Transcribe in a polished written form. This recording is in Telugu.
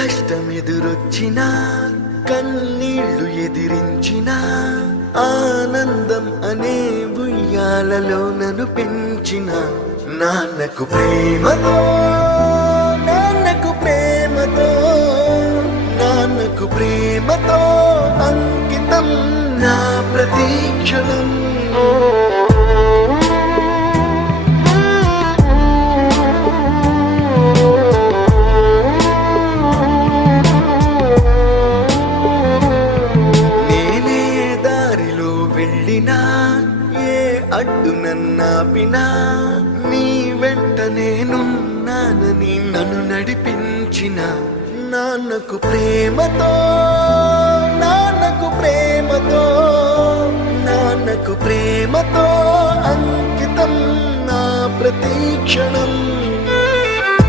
కష్టమెదురొచ్చినా కన్నీళ్లు ఎదిరించిన ఆనందం అనే ఉయ్యాలలో నన్ను పెంచిన నాన్నకు ప్రేమతో నాన్నకు ప్రేమతో నాన్నకు ప్రేమతో అంకితం నా ప్రతీక్షణం. ఏ అడ్డు నన్నాపినా నీ వెంట నేనున్నానని నన్ను నడిపించిన నాన్నకు ప్రేమతో నాన్నకు ప్రేమతో నాన్నకు ప్రేమతో అంకితం నా ప్రతీక్షణం.